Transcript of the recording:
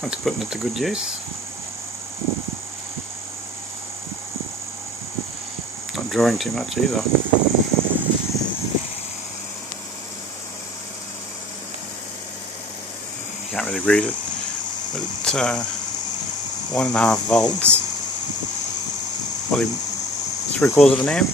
That's putting it to good use. Not drawing too much either. You can't really read it, but it's 1.5 volts, probably 3/4 of an amp.